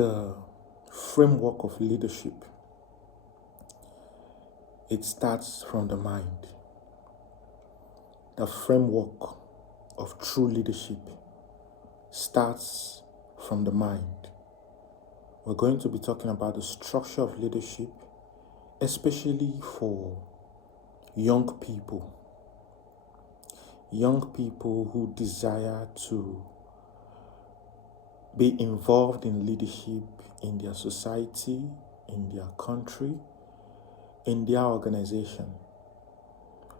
The framework of leadership, it starts from the mind. The framework of true leadership starts from the mind. We're going to be talking about the structure of leadership, especially for young people who desire to be involved in leadership in their society, in their country, in their organization.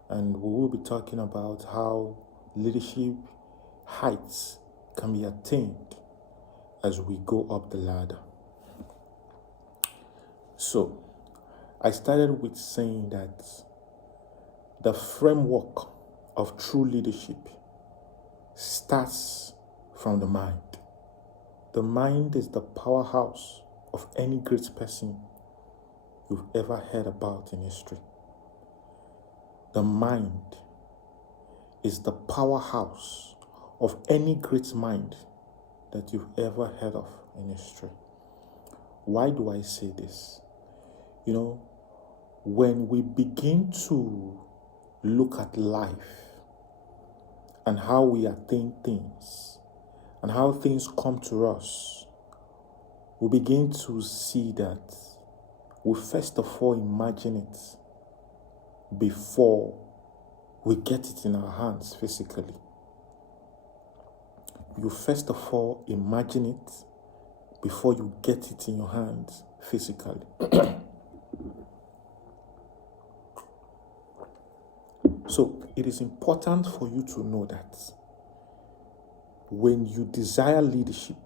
And we will be talking about how leadership heights can be attained as we go up the ladder. So, I started with saying that the framework of true leadership starts from the mind. The mind is the powerhouse of any great person you've ever heard about in history. The mind is the powerhouse of any great mind that you've ever heard of in history. Why do I say this? When we begin to look at life and how we attain things and how things come to us, we begin to see that we first of all imagine it before we get it in our hands physically. You first of all imagine it before you get it in your hands physically. So it is important for you to know that when you desire leadership,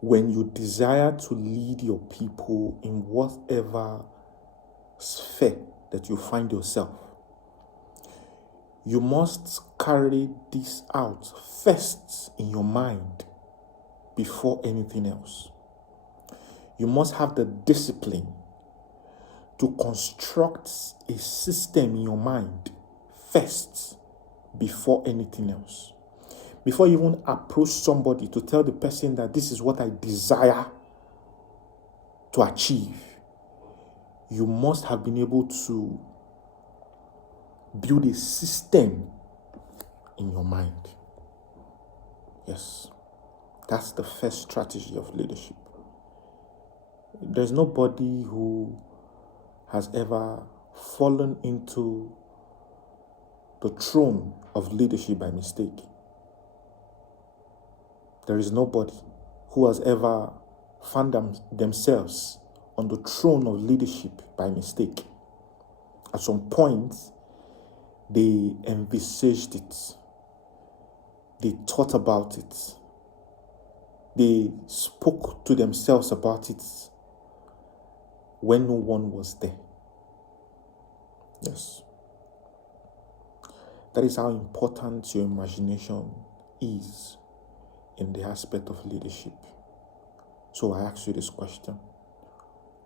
when you desire to lead your people in whatever sphere that you find yourself, you must carry this out first in your mind before anything else. You must have the discipline to construct a system in your mind first before anything else. Before you even approach somebody to tell the person that this is what I desire to achieve, you must have been able to build a system in your mind. Yes, that's the first strategy of leadership. There's nobody who has ever fallen into the throne of leadership by mistake. There is nobody who has ever found themselves on the throne of leadership by mistake. At some point, they envisaged it. They thought about it. They spoke to themselves about it when no one was there. Yes. That is how important your imagination is in the aspect of leadership. So I ask you this question.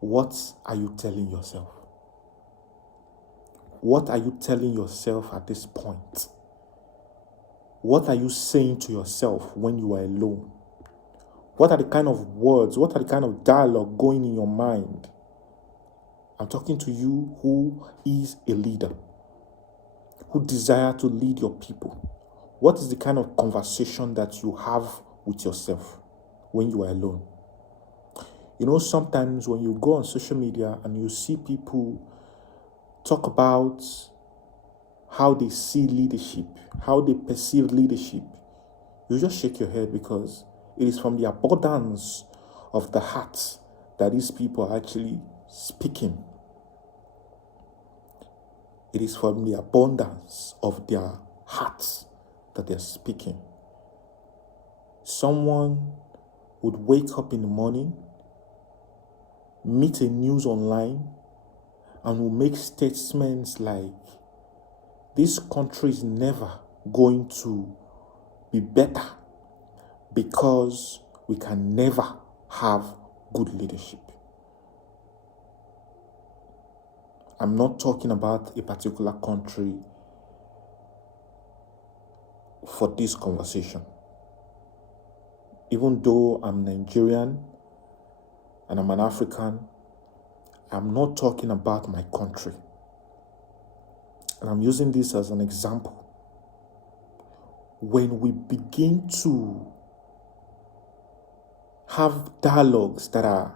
What are you telling yourself? What are you telling yourself at this point? What are you saying to yourself when you are alone? What are the kind of words, what are the kind of dialogue going in your mind? I'm talking to you who is a leader, who desire to lead your people. What is the kind of conversation that you have with yourself when you are alone? Sometimes when you go on social media and you see people talk about how they see leadership, how they perceive leadership, you just shake your head because it is from the abundance of the heart that these people are actually speaking. It is from the abundance of their hearts that they're speaking. Someone would wake up in the morning, meet a news online, and will make statements like, this country is never going to be better because we can never have good leadership. I'm not talking about a particular country for this conversation. even though I'm Nigerian and I'm an African, I'm not talking about my country. And I'm using this as an example. When we begin to have dialogues that are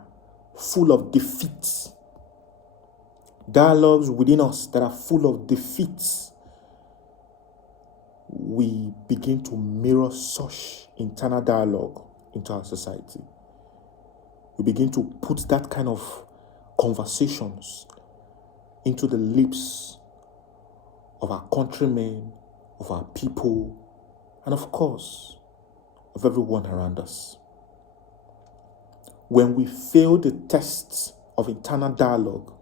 full of defeats, dialogues within us that are full of defeats, we begin to mirror such internal dialogue into our society. We begin to put that kind of conversations into the lips of our countrymen, of our people, and of course, of everyone around us. When we fail the tests of internal dialogue,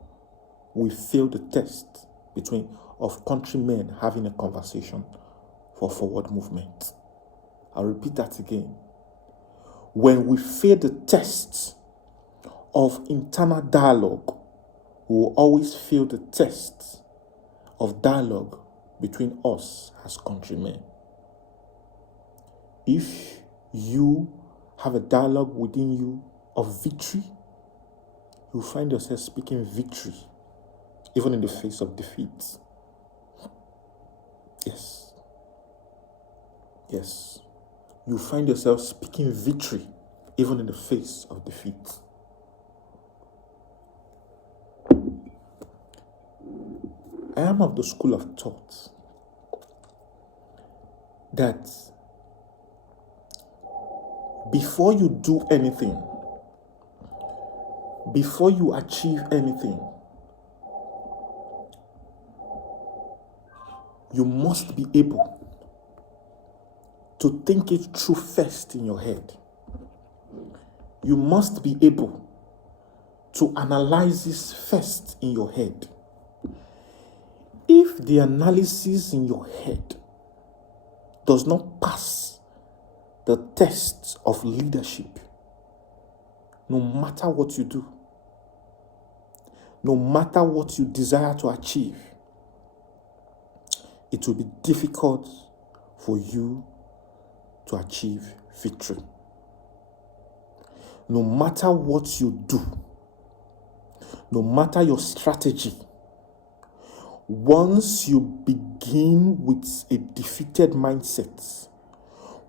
we fail the test of countrymen having a conversation for forward movement. I'll repeat that again. When we fail the tests of internal dialogue, we will always fail the test of dialogue between us as countrymen. If you have a dialogue within you of victory, you find yourself speaking victory, even in the face of defeat. Yes. You find yourself speaking victory, even in the face of defeat. I am of the school of thought that before you do anything, before you achieve anything, you must be able to think it through first in your head. You must be able to analyze this first in your head. If the analysis in your head does not pass the test of leadership, no matter what you do, no matter what you desire to achieve, it will be difficult for you to achieve victory. No matter what you do, no matter your strategy, once you begin with a defeated mindset,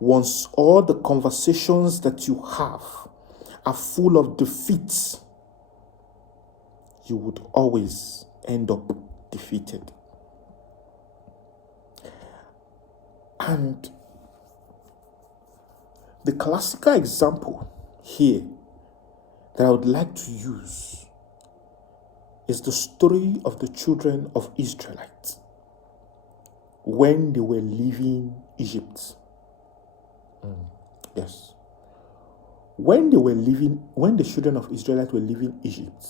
once all the conversations that you have are full of defeats, you would always end up defeated. And the classical example here that I would like to use is the story of the children of Israelites when they were leaving Egypt. Yes. When the children of Israelites were leaving Egypt,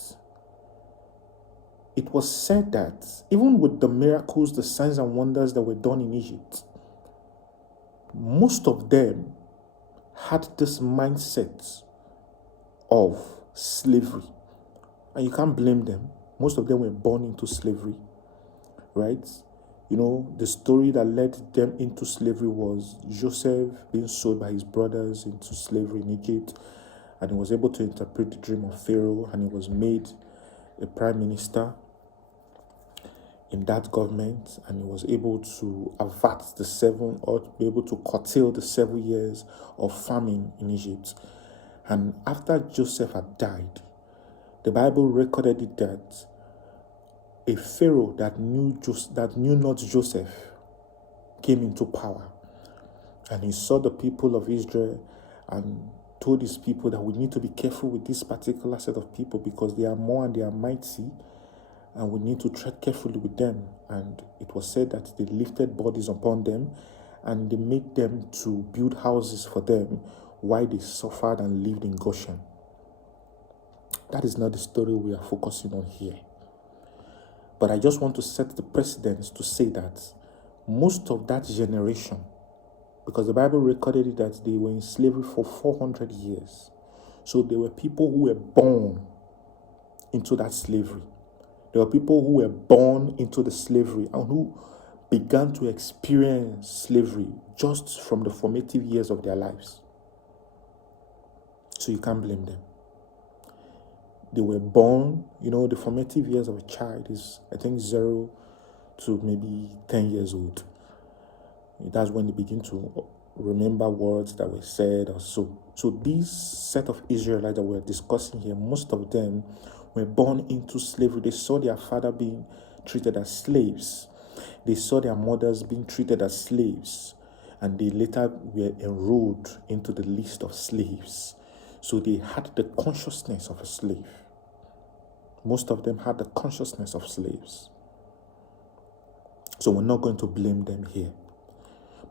it was said that even with the miracles, the signs and wonders that were done in Egypt, most of them had this mindset of slavery. And you can't blame them. Most of them were born into slavery, right? You know, the story that led them into slavery was Joseph being sold by his brothers into slavery in Egypt, and he was able to interpret the dream of Pharaoh, and he was made a prime minister in that government, and he was able to avert be able to curtail the 7 years of famine in Egypt. And after Joseph had died, the Bible recorded it that a Pharaoh that knew not Joseph came into power, and he saw the people of Israel and told his people that we need to be careful with this particular set of people because they are more and they are mighty, and we need to tread carefully with them. And it was said that they lifted bodies upon them and they made them to build houses for them while they suffered and lived in Goshen. That is not the story we are focusing on here. But I just want to set the precedence to say that most of that generation, because the Bible recorded it that they were in slavery for 400 years. So there were people who were born into that slavery. There were people who were born into the slavery and who began to experience slavery just from the formative years of their lives. So you can't blame them. They were born, the formative years of a child is, I think, 0 to maybe 10 years old. That's when they begin to remember words that were said or so. So this set of Israelites that we're discussing here, most of them were born into slavery. They saw their father being treated as slaves. They saw their mothers being treated as slaves. And they later were enrolled into the list of slaves. So they had the consciousness of a slave. Most of them had the consciousness of slaves. So we're not going to blame them here.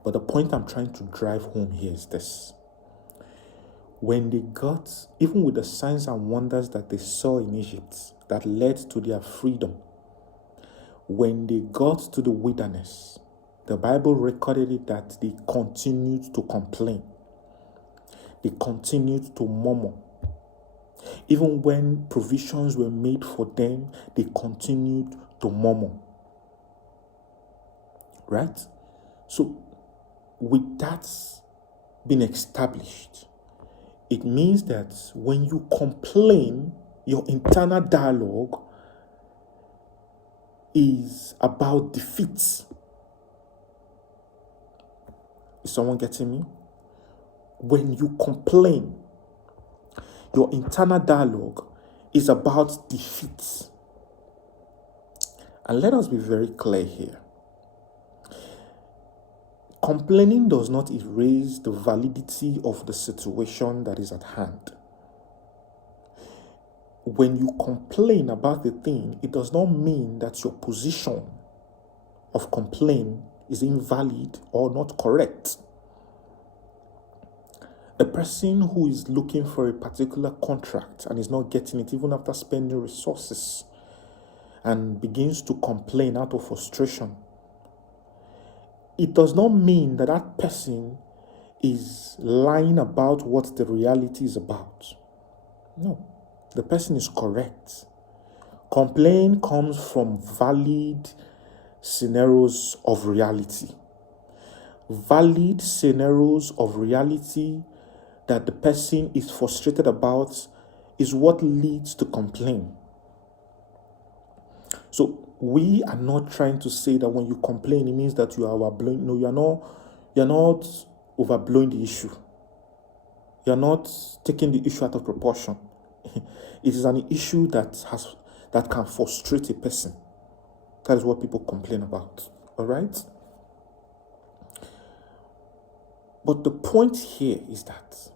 But the point I'm trying to drive home here is this. When they got, even with the signs and wonders that they saw in Egypt that led to their freedom, when they got to the wilderness, the Bible recorded it that they continued to complain. They continued to murmur. Even when provisions were made for them, they continued to murmur. Right? So, with that being established, it means that when you complain, your internal dialogue is about defeat. Is someone getting me? When you complain, your internal dialogue is about defeat. And let us be very clear here. Complaining does not erase the validity of the situation that is at hand. When you complain about the thing, it does not mean that your position of complaint is invalid or not correct. A person who is looking for a particular contract and is not getting it even after spending resources and begins to complain out of frustration, it does not mean that that person is lying about what the reality is about. No, the person is correct. Complaint comes from valid scenarios of reality. Valid scenarios of reality that the person is frustrated about is what leads to complaint. So we are not trying to say that when you complain, it means that you are overblowing. No, you're not overblowing the issue. You're not taking the issue out of proportion. It is an issue that can frustrate a person. That is what people complain about. All right? But the point here is that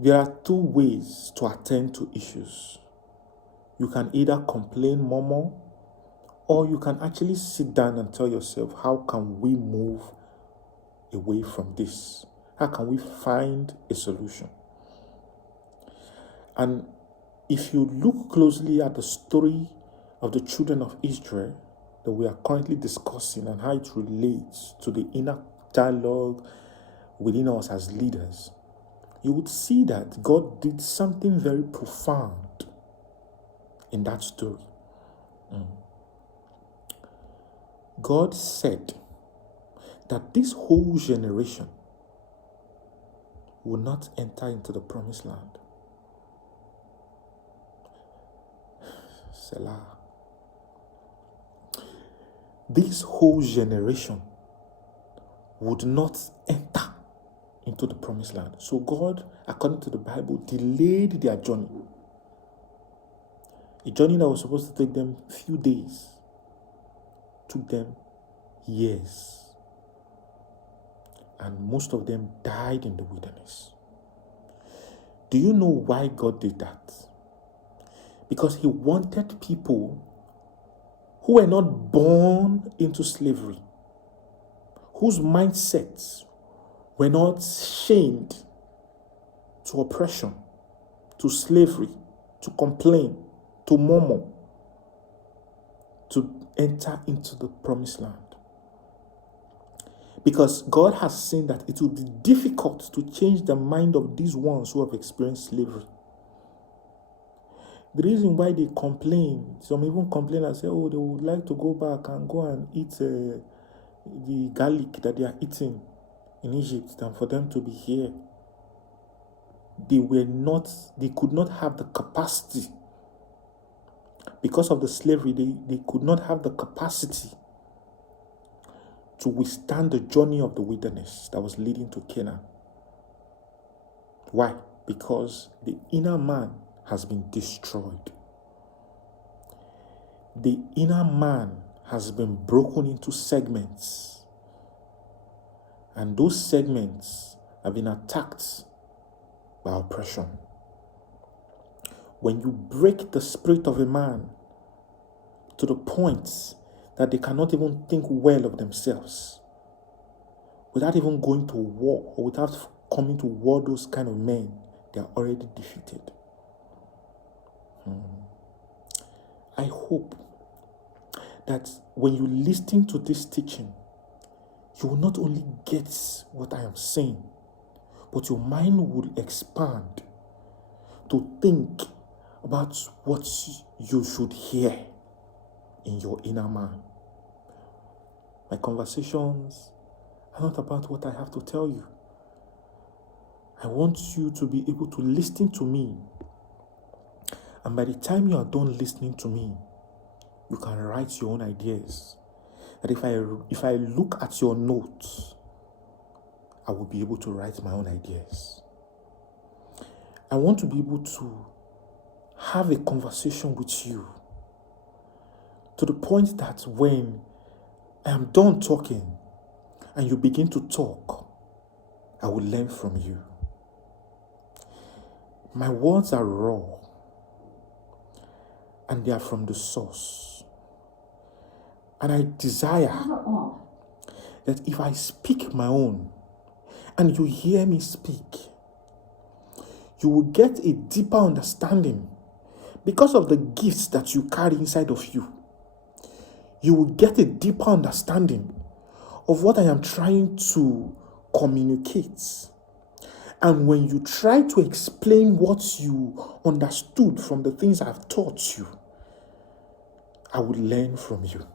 there are two ways to attend to issues. You can either complain, murmur, or you can actually sit down and tell yourself, how can we move away from this? How can we find a solution? And if you look closely at the story of the children of Israel that we are currently discussing and how it relates to the inner dialogue within us as leaders, you would see that God did something very profound in that story. God said that this whole generation will not enter into the promised land. Selah. This whole generation would not enter into the promised land. So God, according to the Bible, delayed their journey. A journey that was supposed to take them a few days took them years. And most of them died in the wilderness. Do you know why God did that? Because He wanted people who were not born into slavery, whose mindsets were not chained to oppression, to slavery, to complain, to murmur, to enter into the promised land. Because God has seen that it will be difficult to change the mind of these ones who have experienced slavery. The reason why they complain, some even complain and say, oh, they would like to go back and go and eat the garlic that they are eating in Egypt than for them to be here. they could not have the capacity. Because of the slavery, they could not have the capacity to withstand the journey of the wilderness that was leading to Canaan. Why? Because the inner man has been destroyed. The inner man has been broken into segments. And those segments have been attacked by oppression. When you break the spirit of a man to the point that they cannot even think well of themselves, without even going to war or without coming to war, those kind of men, they are already defeated. I hope that when you listen to this teaching, you will not only get what I am saying, but your mind will expand to think about what you should hear in your inner man. My conversations are not about what I have to tell you. I want you to be able to listen to me. And by the time you are done listening to me, you can write your own ideas. That if I look at your notes, I will be able to write my own ideas. I want to be able to have a conversation with you to the point that when I am done talking and you begin to talk, I will learn from you. My words are raw and they are from the source. And I desire that if I speak my own and you hear me speak, you will get a deeper understanding because of the gifts that you carry inside of you. You will get a deeper understanding of what I am trying to communicate. And when you try to explain what you understood from the things I've taught you, I will learn from you.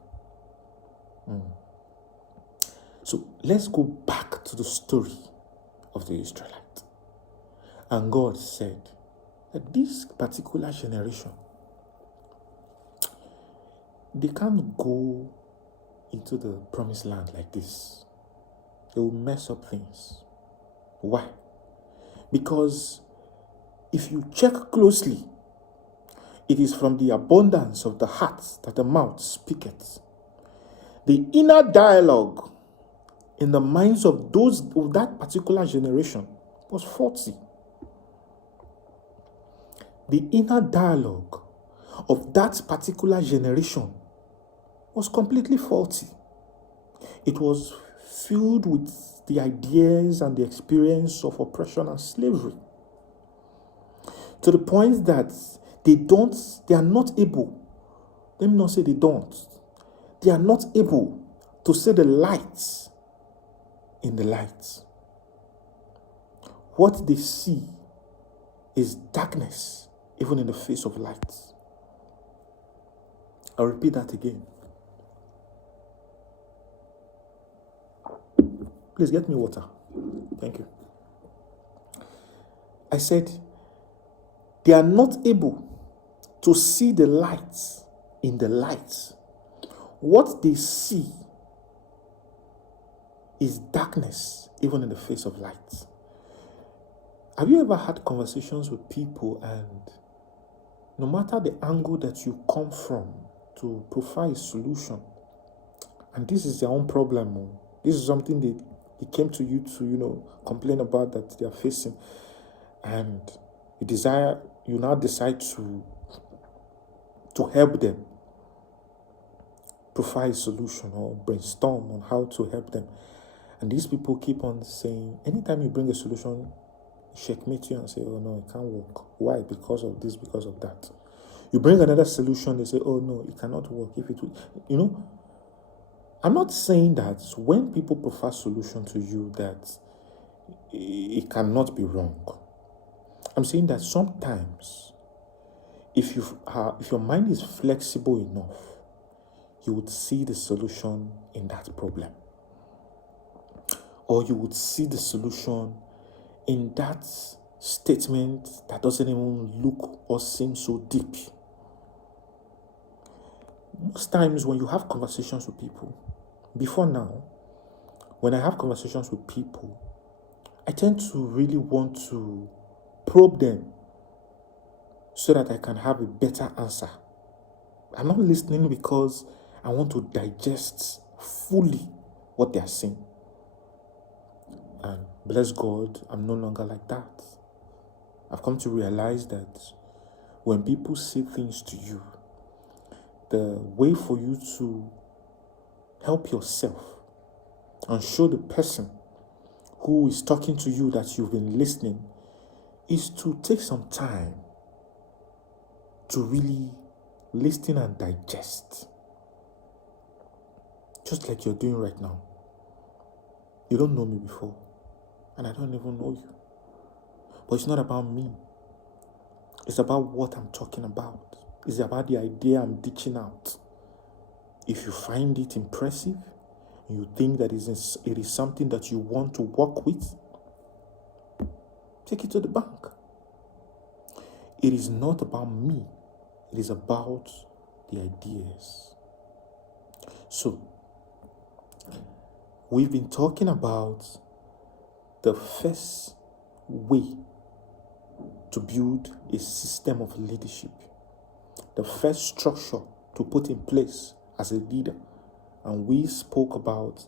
So let's go back to the story of the Israelite. And God said that this particular generation, they can't go into the promised land like this. They will mess up things. Why? Because if you check closely, it is from the abundance of the heart that the mouth speaketh. The inner dialogue in the minds of those of that particular generation was faulty. The inner dialogue of that particular generation was completely faulty. It was filled with the ideas and the experience of oppression and slavery, to the point that they are not able, let me not say they are not able to see the light in the light. What they see is darkness, even in the face of light. I'll repeat that again. Please get me water. Thank you. I said, they are not able to see the light in the light. What they see is darkness, even in the face of light. Have you ever had conversations with people, and no matter the angle that you come from to provide a solution, and this is their own problem, this is something they came to you to, complain about that they are facing, and you now decide to help them provide a solution or brainstorm on how to help them. And these people keep on saying, anytime you bring a solution, checkmate you and say, oh no, it can't work. Why? Because of this, because of that. You bring another solution, they say, oh no, it cannot work. If it will, I'm not saying that when people prefer solution to you that it cannot be wrong. I'm saying that sometimes if your mind is flexible enough, you would see the solution in that problem. Or you would see the solution in that statement that doesn't even look or seem so deep. Most times when you have conversations with people, before now, when I have conversations with people, I tend to really want to probe them so that I can have a better answer. I'm not listening because I want to digest fully what they are saying. And bless God, I'm no longer like that. I've come to realize that when people say things to you, the way for you to help yourself and show the person who is talking to you that you've been listening is to take some time to really listen and digest. Just like you're doing right now. You don't know me before, and I don't even know you. But it's not about me. It's about what I'm talking about. It's about the idea I'm ditching out. If you find it impressive, and you think that it is something that you want to work with, take it to the bank. It is not about me. It is about the ideas. So, we've been talking about the first way to build a system of leadership. The first structure to put in place as a leader. And we spoke about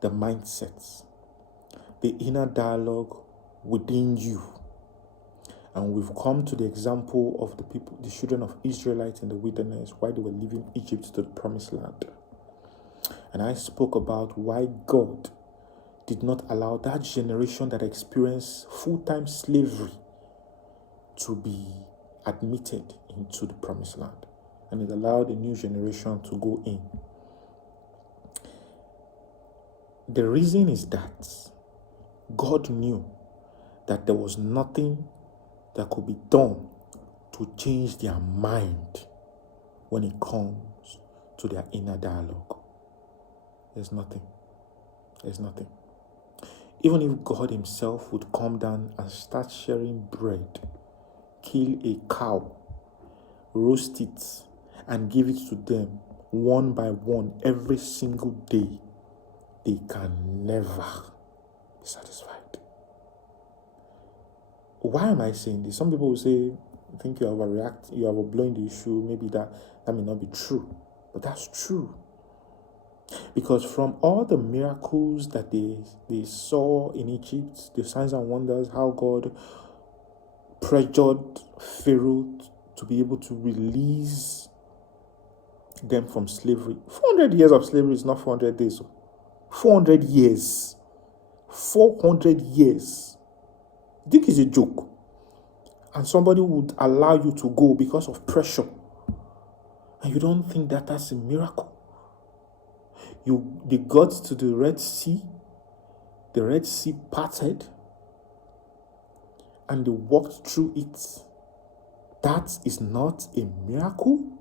the mindsets, the inner dialogue within you. And we've come to the example of the children of Israelites in the wilderness while they were leaving Egypt to the promised land. And I spoke about why God did not allow that generation that experienced full-time slavery to be admitted into the promised land. And it allowed a new generation to go in. The reason is that God knew that there was nothing that could be done to change their mind when it comes to their inner dialogue. There's nothing. There's nothing. Even if God himself would come down and start sharing bread, kill a cow, roast it, and give it to them one by one every single day, they can never be satisfied. Why am I saying this? Some people will say, I think you are overblowing the issue. Maybe that may not be true. But that's true. Because from all the miracles that they saw in Egypt, the signs and wonders, how God pressured Pharaoh to be able to release them from slavery. 400 years of slavery is not 400 days. 400 years. 400 years. You think it's a joke? And somebody would allow you to go because of pressure. And you don't think that that's a miracle? They got to the Red Sea parted, and they walked through it. That is not a miracle?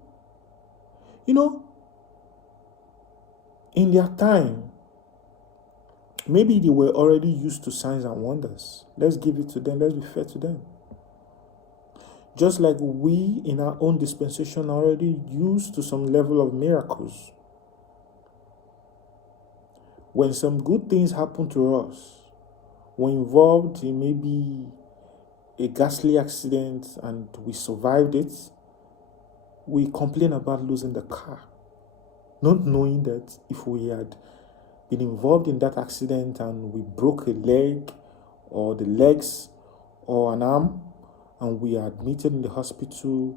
In their time, maybe they were already used to signs and wonders. Let's give it to them. Let's be fair to them. Just like we in our own dispensation are already used to some level of miracles. When some good things happen to us, we're involved in maybe a ghastly accident and we survived it, we complain about losing the car, not knowing that if we had been involved in that accident and we broke a leg or the legs or an arm and we are admitted in the hospital,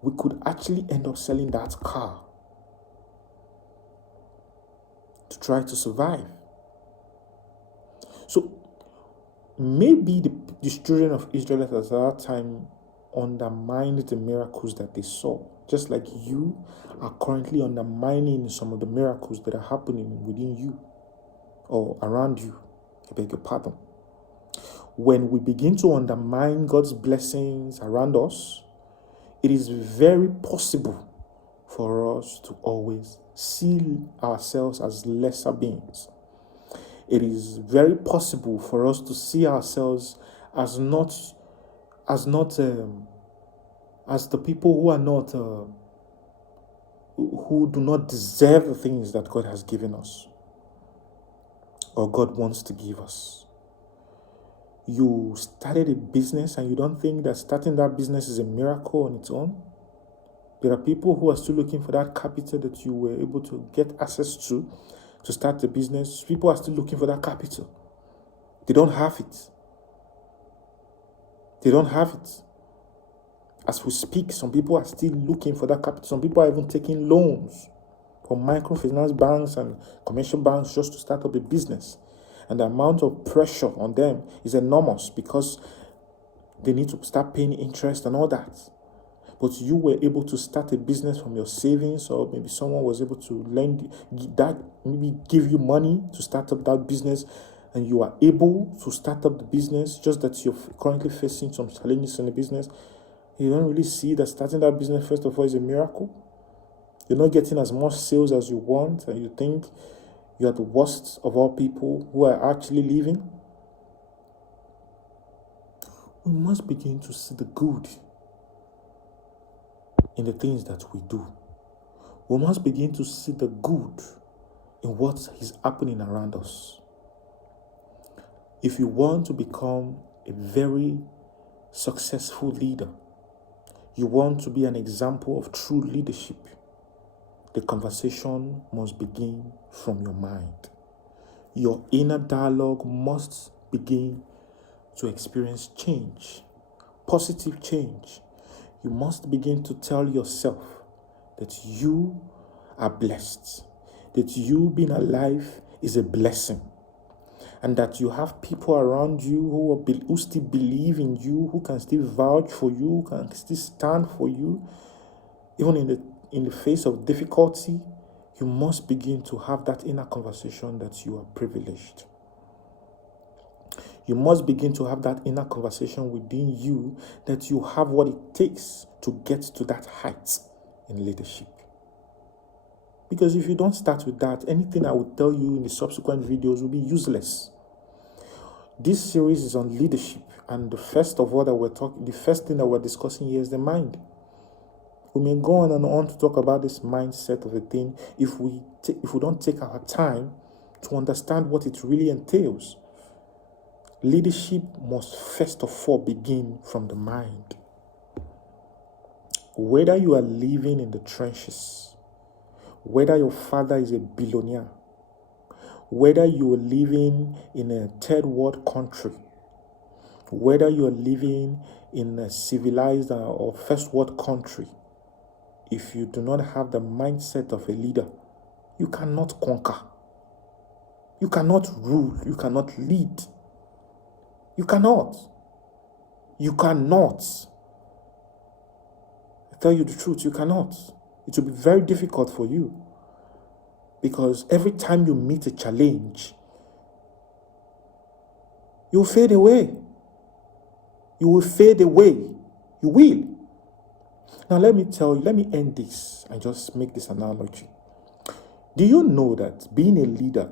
we could actually end up selling that car to try to survive. So maybe the children of Israel at that time undermined the miracles that they saw, just like you are currently undermining some of the miracles that are happening within you or around you. I beg your pardon. When we begin to undermine God's blessings around us, it is very possible for us to always see ourselves as lesser beings. It is very possible for us to see ourselves as not as not as the people who are not who do not deserve the things that God has given us or God wants to give us. You started a business and you don't think that starting that business is a miracle on its own. There are people who are still looking for that capital that you were able to get access to start the business. People are still looking for that capital. They don't have it. They don't have it. As we speak, some people are still looking for that capital. Some people are even taking loans from microfinance banks and commercial banks just to start up a business. And the amount of pressure on them is enormous because they need to start paying interest and all that. But you were able to start a business from your savings, or maybe someone was able to lend that, maybe give you money to start up that business, and you are able to start up the business, just that you're currently facing some challenges in the business. You don't really see that starting that business, first of all, is a miracle. You're not getting as much sales as you want, and you think you are the worst of all people who are actually living. We must begin to see the good in the things that we do. We must begin to see the good in what is happening around us. If you want to become a very successful leader, you want to be an example of true leadership, the conversation must begin from your mind. Your inner dialogue must begin to experience change, positive change. You must begin to tell yourself that you are blessed, that you being alive is a blessing, and that you have people around you who still believe in you, who can still vouch for you, who can still stand for you, even in the face of difficulty. You must begin to have that inner conversation that you are privileged. You must begin to have that inner conversation within you that you have what it takes to get to that height in leadership. Because if you don't start with that, anything I will tell you in the subsequent videos will be useless. This series is on leadership, and the first thing that we're discussing here is the mind. We may go on and on to talk about this mindset of a thing if we don't take our time to understand what it really entails. Leadership must first of all begin from the mind. Whether you are living in the trenches, whether your father is a billionaire, whether you are living in a third world country, whether you are living in a civilized or first world country, if you do not have the mindset of a leader, you cannot conquer. You cannot rule. You cannot lead. You cannot. You cannot. I tell you the truth, you cannot. It will be very difficult for you. Because every time you meet a challenge, you'll fade away. You will fade away. You will. Now let me end this and just make this analogy. Do you know that being a leader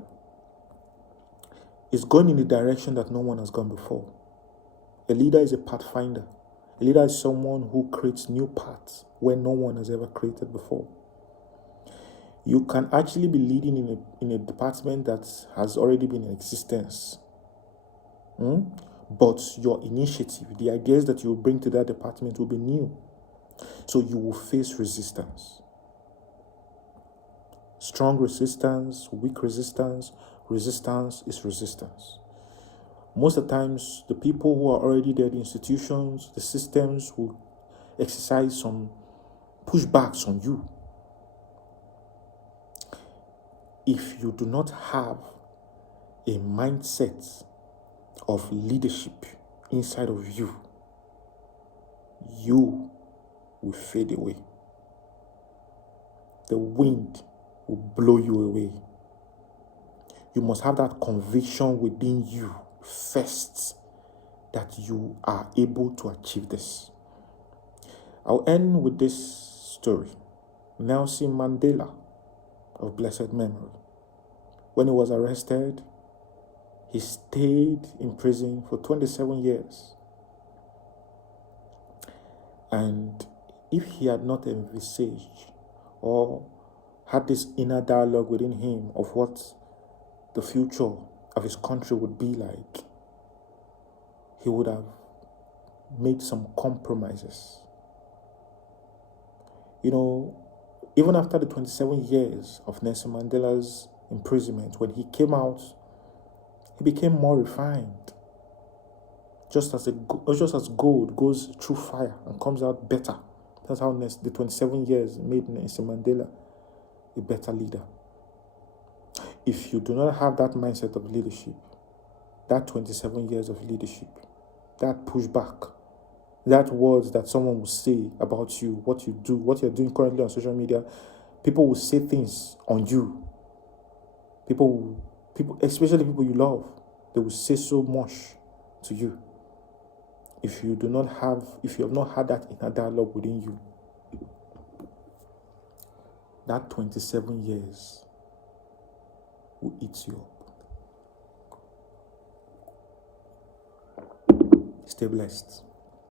is going in the direction that no one has gone before? A leader is a pathfinder. A leader is someone who creates new paths where no one has ever created before. You can actually be leading in a department that has already been in existence. But your initiative, the ideas that you will bring to that department will be new. So you will face resistance. Strong resistance, weak resistance. Resistance is resistance. Most of the times, the people who are already there, the institutions, the systems, will exercise some pushbacks on you. If you do not have a mindset of leadership inside of you, you will fade away. The wind will blow you away. You must have that conviction within you first that you are able to achieve this. I'll end with this story. Nelson Mandela, of blessed memory. When he was arrested, He stayed in prison for 27 years. And if he had not envisaged or had this inner dialogue within him of what the future of his country would be like, he would have made some compromises. You know, even after the 27 years of Nelson Mandela's imprisonment, when he came out, he became more refined. Just as gold goes through fire and comes out better. That's how the 27 years made Nelson Mandela a better leader. If you do not have that mindset of leadership, that 27 years of leadership, that pushback, that words that someone will say about you, what you do, what you're doing currently on social media, people will say things on you. People, especially people you love, they will say so much to you. If you have not had that inner dialogue within you, that 27 years will eat you up. Stay blessed.